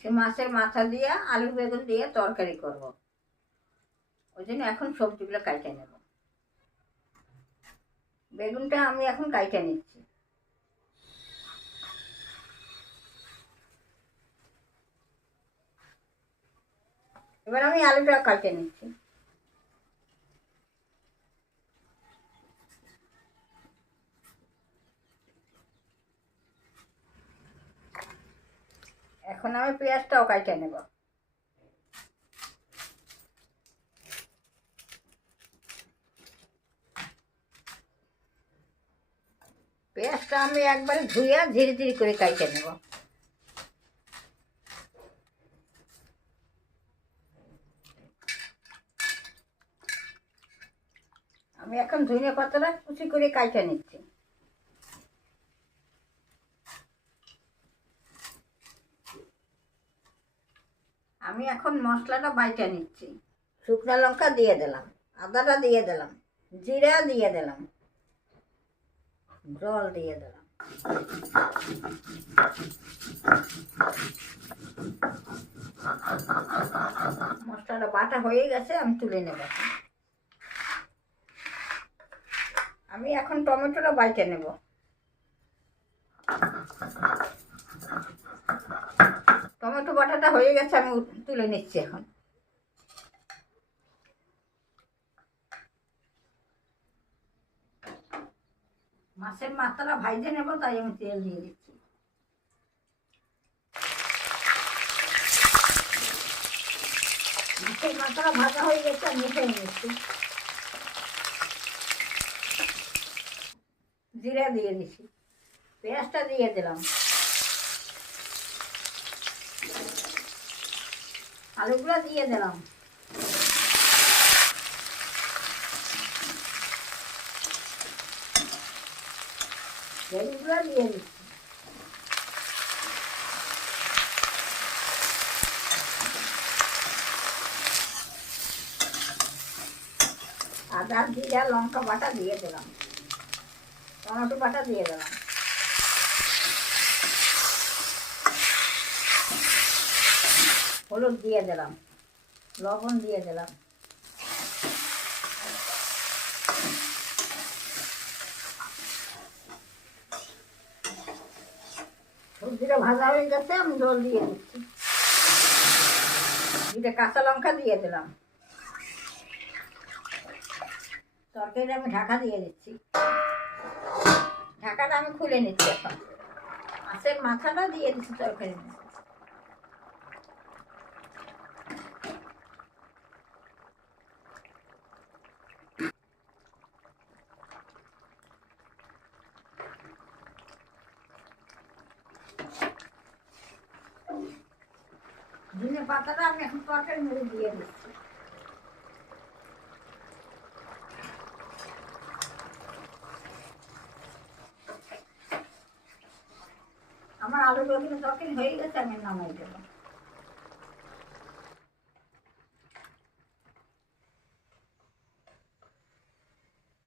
সে মাছের মাথা দিয়ে আলু বেগুন দিয়ে তরকারি করব। ওই জন্য এখন সবজিগুলো কাইটে নেব। বেগুনটা আমি এখন কাইটে নিচ্ছি। এবার আমি আলুটা কাইটে নিচ্ছি। এখন আমি পেঁয়াজটাও কাইটে নেব। পেঁয়াজটা আমি একবারে ধুয়ে ধীরে ধীরে করে কাইটে নেব। আমি এখন ধনিয়া পাতাটা কুচি করে কাইটে নিচ্ছি। আমি এখন মশলাটা বাইটে নিচ্ছি। শুকনো লঙ্কা দিয়ে দিলাম, আদাটা দিয়ে দিলাম, জিরা দিয়ে দিলাম, জল দিয়ে দিলাম। মশলাটা বাটা হয়ে গেছে, আমি তুলে নেব। আমি এখন টমেটোটা বাইটে নেব। টমেটো বাটাটা হয়ে গেছে, আমি তুলে নিচ্ছি এখন। মাছের মাথাটা ভাইজে নেব, তাই আমি তেল দিয়ে দিচ্ছি। মাছের মাথাটা ভাজা হয়ে গেছে, আমি উঠে নিচ্ছি। জিরা দিয়ে দিচ্ছি, পেঁয়াজটা দিয়ে দিলাম, আলুগুলো দিয়ে দিলাম, বেগুনগুলো দিয়ে দিচ্ছি। আদা জিরা লঙ্কা বাটা দিয়ে দিলাম, টমেটো বাটা দিয়ে দিলাম, হলুদ দিয়ে দিলাম, লবণ দিয়ে দিলাম। সবজিটা ভাজা হয়ে গেছে, আমি জল দিয়ে দিচ্ছি। দুটো কাঁচা লঙ্কা দিয়ে দিলাম। তরকারিটা আমি ঢাকা দিয়ে দিচ্ছি। ঢাকাটা আমি খুলে নিচ্ছি এখন। মাছের মাথাটা দিয়ে দিচ্ছি তরকারি। ধনে পাতাটা আমি এখন তরকারি মধ্যে দিয়ে দিচ্ছি। আমার আলু বেগুনের তরকারি হয়ে গেছে, আমি নামাই দেবো।